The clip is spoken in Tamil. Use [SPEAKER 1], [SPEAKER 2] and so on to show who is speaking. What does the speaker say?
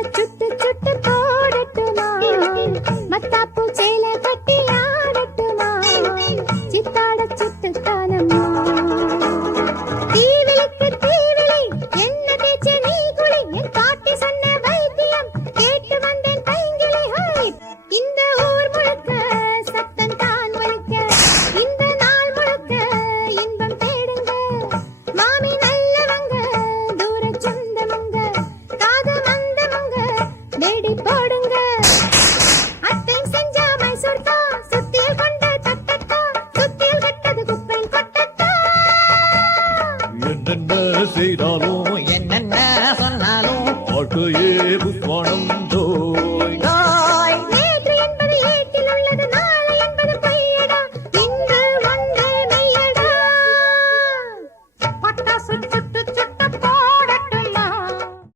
[SPEAKER 1] சுட்டு சுட்டு போடட்டுமா
[SPEAKER 2] என்னென்ன செய்தாலும்
[SPEAKER 3] என்னென்ன சொன்னாலும்.
[SPEAKER 2] வாழ்க்கையே புஷ்பானம் பட்டாசு